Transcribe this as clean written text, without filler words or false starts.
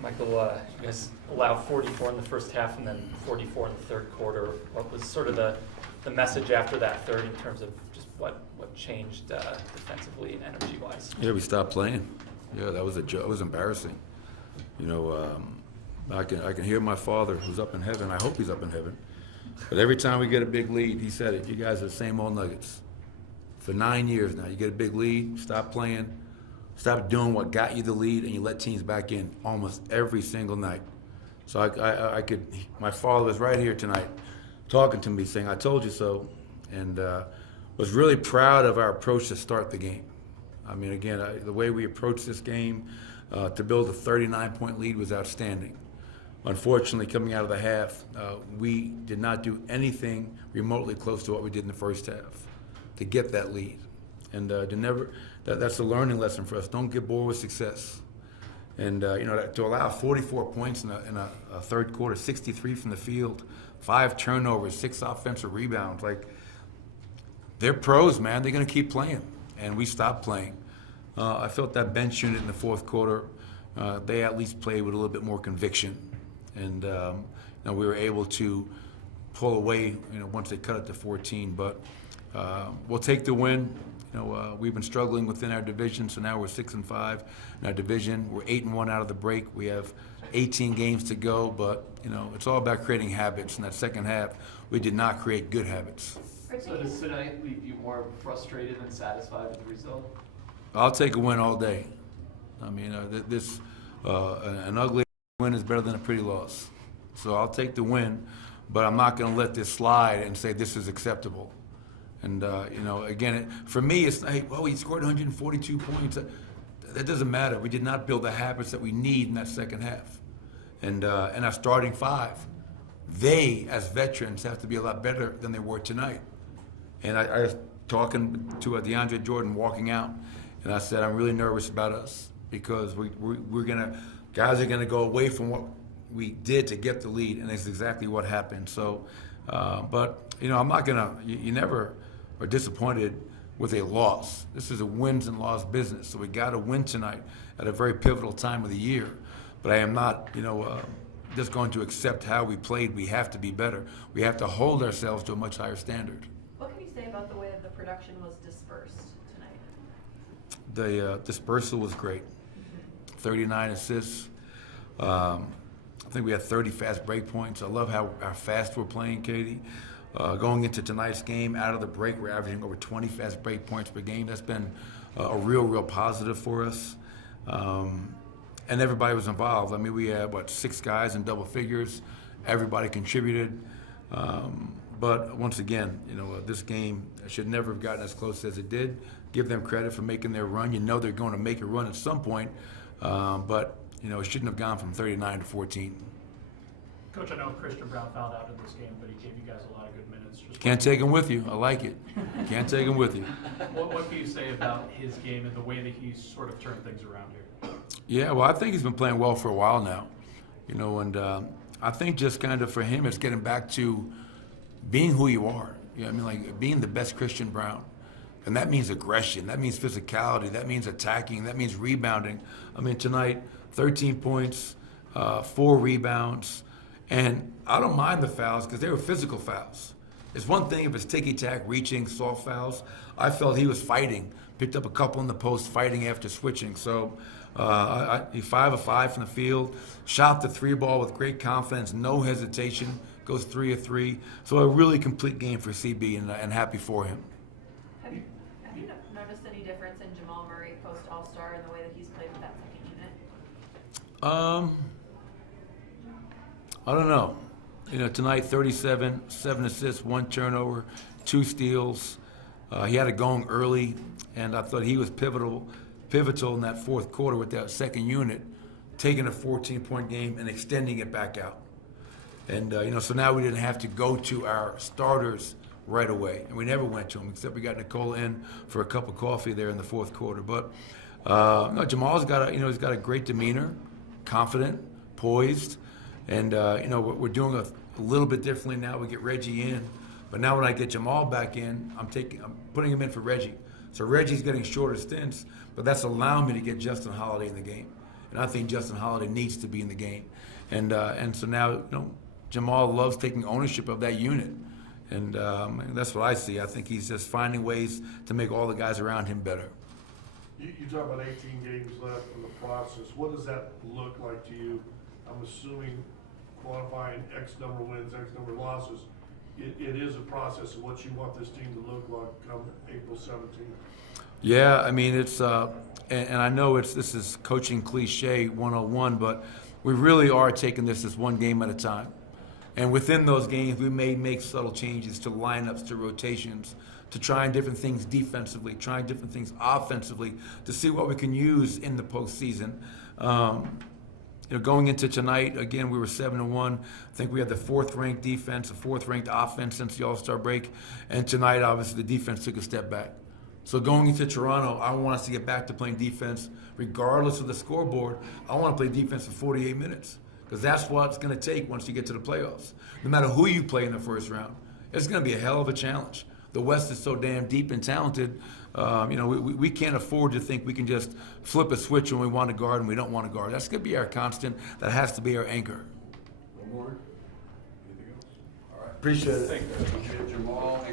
Michael, you guys allowed 44 in the first half and then 44 in the third quarter. What was sort of the message after that third in terms of just what changed defensively and energy-wise? Yeah, we stopped playing. Yeah, that was it was embarrassing. You know, I can hear my father, who's up in heaven. I hope he's up in heaven. But every time we get a big lead, he said it. You guys are the same old Nuggets. For 9 years now, you get a big lead, stop playing, stop doing what got you the lead, and you let teams back in almost every single night. So I could. My father was right here tonight, talking to me, saying, "I told you so," and was really proud of our approach to start the game. I mean, again, the way we approached this game to build a 39-point lead was outstanding. Unfortunately, coming out of the half, we did not do anything remotely close to what we did in the first half to get that lead. And that's a learning lesson for us. Don't get bored with success. And to allow 44 points in a third quarter, 63 from the field, 5 turnovers, 6 offensive rebounds, they're pros, man. They're going to keep playing. And we stopped playing. I felt that bench unit in the fourth quarter, they at least played with a little bit more conviction. And we were able to pull away, once they cut it to 14. But we'll take the win. We've been struggling within our division, so now we're 6-5 in our division. We're 8-1 out of the break. We have 18 games to go, but it's all about creating habits. In that second half, we did not create good habits. So does tonight leave you more frustrated than satisfied with the result? I'll take a win all day. I mean, an ugly win is better than a pretty loss. So I'll take the win, but I'm not going to let this slide and say this is acceptable. And, again, for me, it's like, well, he scored 142 points. That doesn't matter. We did not build the habits that we need in that second half. And our starting 5, they, as veterans, have to be a lot better than they were tonight. And I was talking to DeAndre Jordan walking out, and I said, I'm really nervous about us because guys are going to go away from what we did to get the lead, and that's exactly what happened. So, but, I'm not going to, you never are disappointed with a loss. This is a wins and loss business, so we got to win tonight at a very pivotal time of the year. But I am not, just going to accept how we played. We have to be better. We have to hold ourselves to a much higher standard. What can you say about the way that the production was dispersed tonight? The dispersal was great. 39 assists. I think we had 30 fast break points. I love how fast we're playing, Katie. Going into tonight's game, out of the break, we're averaging over 20 fast break points per game. That's been a real positive for us. And everybody was involved. I mean, we had, 6 guys in double figures. Everybody contributed. But once again, this game should never have gotten as close as it did. Give them credit for making their run. They're going to make a run at some point. But, it shouldn't have gone from 39 to 14. Coach, I know Christian Braun fouled out in this game, but he gave you guys a lot of good minutes. Can't take him with you. I like it. Can't take him with you. What can you say about his game and the way that he's sort of turned things around here? Yeah, well, I think he's been playing well for a while now. And I think just kind of for him, it's getting back to being who you are. Being the best Christian Braun. And that means aggression. That means physicality. That means attacking. That means rebounding. Tonight, 13 points, 4 rebounds. And I don't mind the fouls because they were physical fouls. It's one thing if it's ticky-tack, reaching, soft fouls. I felt he was fighting. Picked up a couple in the post, fighting after switching. So he 5 of 5 from the field. Shot the 3 ball with great confidence, no hesitation. Goes 3 of 3. So a really complete game for CB, and happy for him. Have you noticed any difference in Jamal Murray post All-Star and the way that he's played with that second unit? I don't know. Tonight, 37, 7 assists, 1 turnover, 2 steals. He had it going early, and I thought he was pivotal in that fourth quarter with that second unit, taking a 14-point game and extending it back out. And, so now we didn't have to go to our starters right away. And we never went to them, except we got Nicole in for a cup of coffee there in the fourth quarter. But, no, Jamal's got he's got a great demeanor, confident, poised. And, we're doing a little bit differently now. We get Reggie in. But now when I get Jamal back in, I'm putting him in for Reggie. So Reggie's getting shorter stints, but that's allowing me to get Justin Holiday in the game. and I think Justin Holiday needs to be in the game. And so now, you know, Jamal loves taking ownership of that unit. And that's what I see. I think he's just finding ways to make all the guys around him better. You talk about 18 games left in the process. What does that look like to you? I'm assuming quantifying X number of wins, X number of losses. It is a process of what you want this team to look like come April 17th. Yeah, I mean, it's and I know this is coaching cliche 101, but we really are taking this as one game at a time. And within those games, we may make subtle changes to lineups, to rotations, to trying different things defensively, trying different things offensively, to see what we can use in the postseason. You know, going into tonight, again, we were 7-1. I think we had the 4th-ranked defense, the 4th-ranked offense since the All-Star break. And tonight, obviously, the defense took a step back. So going into Toronto, I want us to get back to playing defense regardless of the scoreboard. I want to play defense for 48 minutes because that's what it's going to take once you get to the playoffs. No matter who you play in the first round, it's going to be a hell of a challenge. The West is so damn deep and talented. You know, we can't afford to think we can just flip a switch when we want to guard and we don't want to guard. That's going to be our constant. That has to be our anchor. One more? Anything else? All right. Appreciate it. Thank you, Jamal.